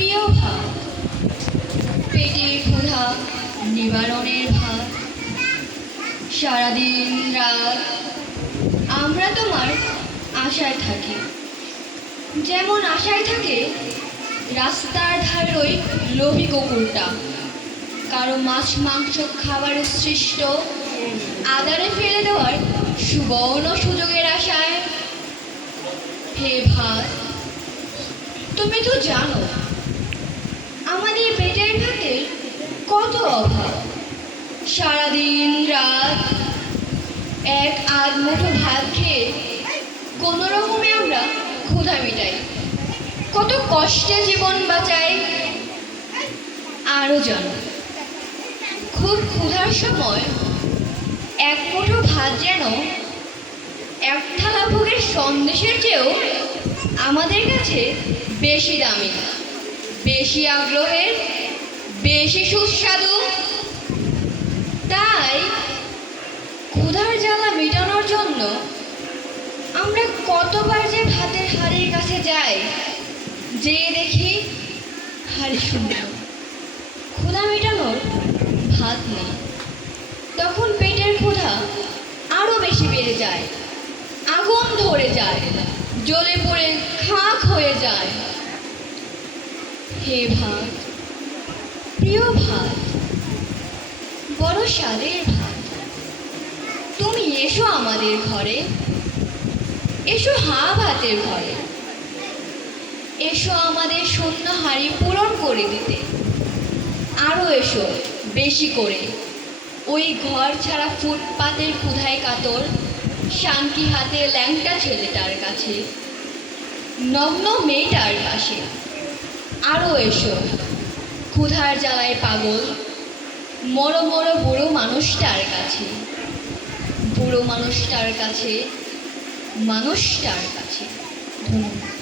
প্রিয় ভাত, পেটের ক্ষুধা নিবারণের ভাত। সারাদিন রাত আমরা তোমার আশায় থাকি, যেমন আশায় থাকে রাস্তার ধারের ওই লোভী কুকুরটা, কারো মাছ মাংস খাবারের সৃষ্ট আদারে ফেলে দেওয়ার সুবর্ণ সুযোগের আশায়। হে ভাত, তুমি তো জানো আমাদের পেটের ভাতের কত অভাব। সারাদিন রাত এক আধ মুঠো ভাত খেয়ে কোনো রকমে আমরা ক্ষুধা মিটাই, কত কষ্টে জীবন বাঁচাই। আরও জানো, খুব ক্ষুধার সময় এক মুঠো ভাত যেন এক থালা ভোগের সন্দেশের চেয়েও আমাদের কাছে বেশি দামি, বেশি আগ্রহের, বেশি সুস্বাদু। তাই ক্ষুধার জ্বালা মেটানোর জন্য আমরা কতবার যে ভাতের হাঁড়ির কাছে যাই, যেয়ে দেখি হাঁড়ি শূন্য, ক্ষুধা মেটানোর ভাত নেই। তখন পেটের ক্ষুধা আরও বেশি বেড়ে যায়, আগুন ধরে যায়, জ্বলে পড়ে খাঁক হয়ে যায়। হে ভাত, প্রিয় ভাত, বড় স্বাদের ভাত, তুমি এসো আমাদের ঘরে, এসো ভাতের ঘরে, এসো আমাদের শূন্য হাঁড়ি পূরণ করে দিতে। আরও এসো বেশি করে ওই ঘর ছাড়া ফুটপাতের ক্ষুধায় কাতর শান্তি হাতে ল্যাংটা ছেলেটার কাছে, নগ্ন মেয়েটার পাশে। আরও এসো ক্ষুধার জ্বালায় পাগল মরো মরো বুড়ো মানুষটার কাছে, বুড়ো মানুষটার কাছে, মানুষটার কাছে। ধন্যবাদ।